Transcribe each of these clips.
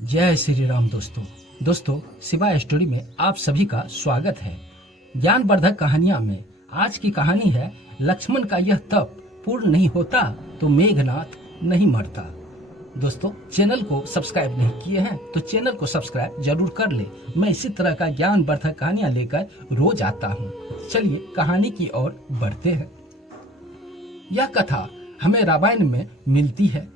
जय श्री राम दोस्तों शिवा स्टोरी में आप सभी का स्वागत है। ज्ञानवर्धक कहानियां में आज की कहानी है लक्ष्मण का यह तप पूर्ण नहीं होता तो मेघनाथ नहीं मरता। दोस्तों, चैनल को सब्सक्राइब नहीं किए हैं तो चैनल को सब्सक्राइब जरूर कर ले। मैं इसी तरह का ज्ञानवर्धक कहानियां लेकर रोज आता हूँ। चलिए कहानी की ओर बढ़ते हैं। यह कथा हमें रामायण में मिलती है।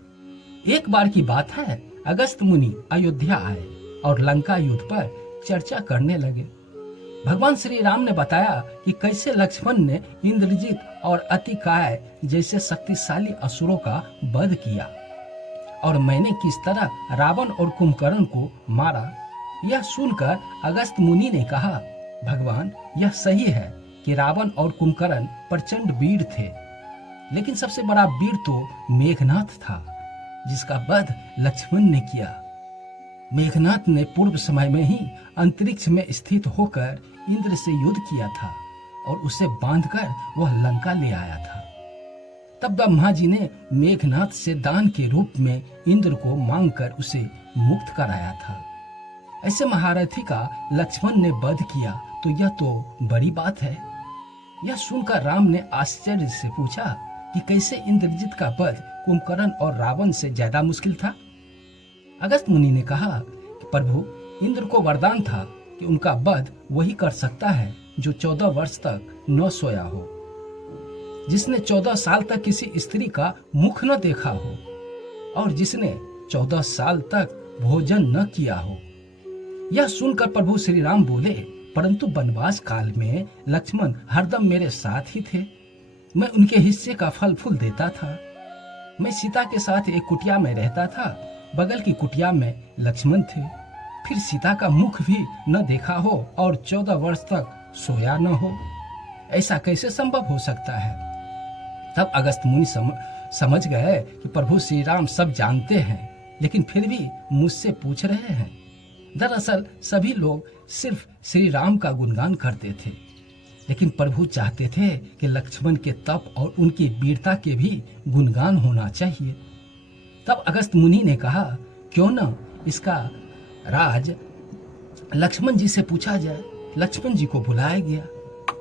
एक बार की बात है, अगस्त मुनि अयोध्या आए और लंका युद्ध पर चर्चा करने लगे। भगवान श्री राम ने बताया कि कैसे लक्ष्मण ने इंद्रजीत और अतिकाय जैसे शक्तिशाली असुरों का वध किया और मैंने किस तरह रावण और कुंभकर्ण को मारा। यह सुनकर अगस्त मुनि ने कहा, भगवान, यह सही है कि रावण और कुंभकर्ण प्रचंड वीर थे, लेकिन सबसे बड़ा वीर तो मेघनाथ था जिसका वध लक्ष्मण ने किया। मेघनाथ ने पूर्व समय में ही अंतरिक्ष में स्थित होकर इंद्र से युद्ध किया था और उसे बांधकर वह लंका ले आया था। तब ब्रह्मा जी ने मेघनाथ से दान के रूप में इंद्र को मांगकर उसे मुक्त कराया था। ऐसे महारथी का लक्ष्मण ने वध किया तो यह तो बड़ी बात है। यह सुनकर राम ने आश्चर्य से पूछा कि कैसे इंद्रजीत का वध कुंभकर्ण और रावण से ज्यादा मुश्किल था। अगस्त मुनि ने कहा कि प्रभु, इंद्र को वरदान था कि उनका वध वही कर सकता है जो 14 वर्ष तक न सोया हो, जिसने 14 साल तक किसी स्त्री का मुख न देखा हो और जिसने 14 साल तक भोजन न किया हो। यह सुनकर प्रभु श्री राम बोले, परंतु वनवास काल में लक्ष्मण हरदम मेरे साथ ही थे। मैं उनके हिस्से का फल फूल देता था। मैं सीता के साथ एक कुटिया में रहता था। बगल की कुटिया में लक्ष्मण थे। फिर सीता का मुख भी न देखा हो और 14 वर्ष तक सोया न हो। ऐसा कैसे संभव हो सकता है? तब अगस्त मुनि समझ गए कि प्रभु श्री राम सब जानते हैं, लेकिन फिर भी मुझसे पूछ रहे हैं। दरअसल सभी लोग सिर्फ श्री राम का गुणगान करते थे, लेकिन प्रभु चाहते थे कि लक्ष्मण के तप और उनकी वीरता के भी गुणगान होना चाहिए। तब अगस्त मुनि ने कहा, क्यों न इसका राज लक्ष्मण जी से पूछा जाए। लक्ष्मण जी को बुलाया गया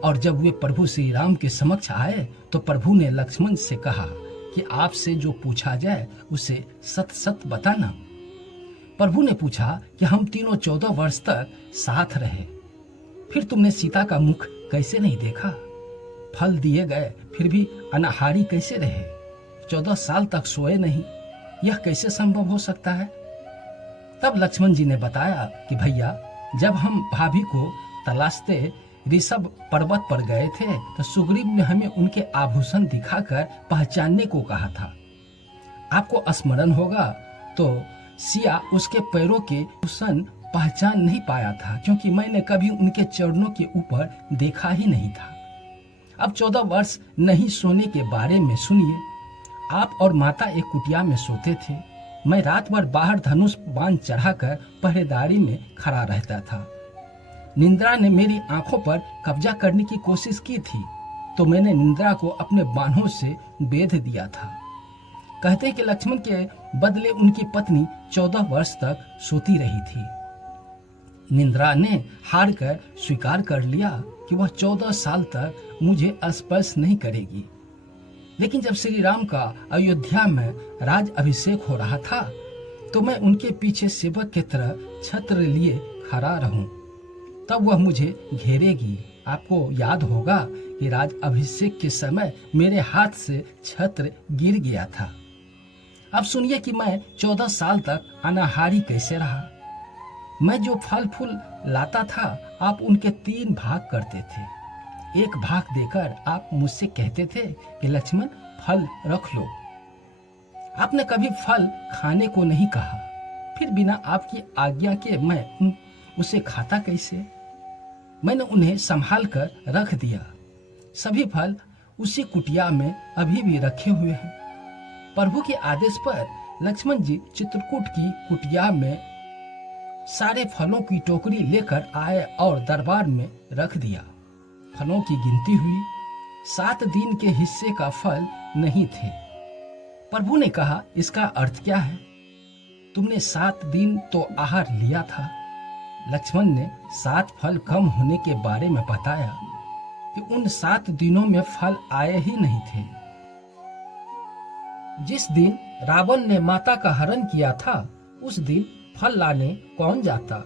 और जब वे प्रभु श्री राम के समक्ष आए तो प्रभु ने लक्ष्मण से कहा कि आपसे जो पूछा जाए उसे सत सत बताना। प्रभु ने पूछा कि हम तीनों 14 वर्ष तक साथ रहे, फिर तुमने सीता का मुख कैसे नहीं देखा? फल दिए गए फिर भी अनाहारी कैसे रहे? 14 साल तक सोए नहीं, यह कैसे संभव हो सकता है? तब लक्ष्मण जी ने बताया कि भैया, जब हम भाभी को तलाशते ऋषभ पर्वत पर गए थे तो सुग्रीव ने हमें उनके आभूषण दिखाकर पहचानने को कहा था। आपको स्मरण होगा तो सिया उसके पैरों के आभूषण पहचान नहीं पाया था, क्योंकि मैंने कभी उनके चरणों के ऊपर देखा ही नहीं था। अब 14 वर्ष नहीं सोने के बारे में सुनिए। आप और माता एक कुटिया में सोते थे। मैं रात भर बाहर धनुष बाण चढ़ाकर पहरेदारी में खड़ा रहता था। निंद्रा ने मेरी आंखों पर कब्जा करने की कोशिश की थी तो मैंने निंद्रा को अपने बाणों से बेध दिया था। कहते कि लक्ष्मण के बदले उनकी पत्नी 14 वर्ष तक सोती रही थी। निंद्रा ने हार कर स्वीकार कर लिया कि वह 14 साल तक मुझे स्पर्श नहीं करेगी। लेकिन जब श्री राम का अयोध्या में राज अभिषेक हो रहा था तो मैं उनके पीछे सेवक की तरह छत्र लिए खड़ा रहूं, तब वह मुझे घेरेगी। आपको याद होगा कि राज अभिषेक के समय मेरे हाथ से छत्र गिर गया था। अब सुनिए कि मैं 14 साल तक अनाहारी कैसे रहा। मैं जो फल फूल लाता था आप उनके 3 भाग करते थे। एक भाग देकर आप मुझसे कहते थे कि लक्ष्मण, फल रख लो। आपने कभी फल खाने को नहीं कहा, फिर बिना आपकी आज्ञा के मैं उसे खाता कैसे? मैंने उन्हें संभाल कर रख दिया। सभी फल उसी कुटिया में अभी भी रखे हुए हैं। प्रभु के आदेश पर लक्ष्मण जी चित्रकूट की कुटिया में सारे फलों की टोकरी लेकर आए और दरबार में रख दिया। फलों की गिनती हुई, 7 दिन के हिस्से का फल नहीं थे। प्रभु ने कहा, इसका अर्थ क्या है? तुमने 7 दिन तो आहार लिया था। लक्ष्मण ने 7 फल कम होने के बारे में बताया कि उन 7 दिनों में फल आए ही नहीं थे। जिस दिन रावण ने माता का हरण किया था उस दिन फल लाने कौन जाता।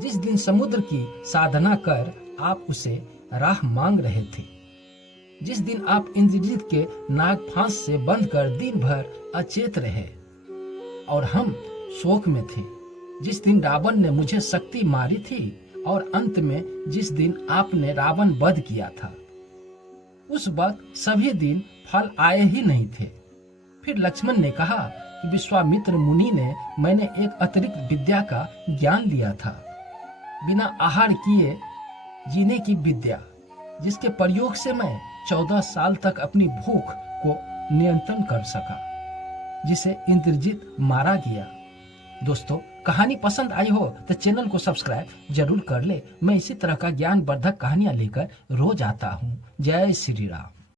जिस दिन समुद्र की साधना कर आप उसे राह मांग रहे थे, जिस दिन आप इंद्रजीत के नागफांस से बंध कर दिन भर अचेत रहे और हम शोक में थे, जिस दिन रावण ने मुझे शक्ति मारी थी और अंत में जिस दिन आपने रावण वध किया था, उस वक्त सभी दिन फल आए ही नहीं थे। फिर लक्ष्मण ने कहा कि विश्वामित्र मुनि ने मैंने एक अतिरिक्त विद्या का ज्ञान लिया था, बिना आहार किए जीने की विद्या, जिसके प्रयोग से मैं 14 साल तक अपनी भूख को नियंत्रण कर सका, जिसे इंद्रजीत मारा गया। दोस्तों, कहानी पसंद आई हो तो चैनल को सब्सक्राइब जरूर कर ले। मैं इसी तरह का ज्ञानवर्धक कहानियां लेकर रोज आता हूँ। जय श्री राम।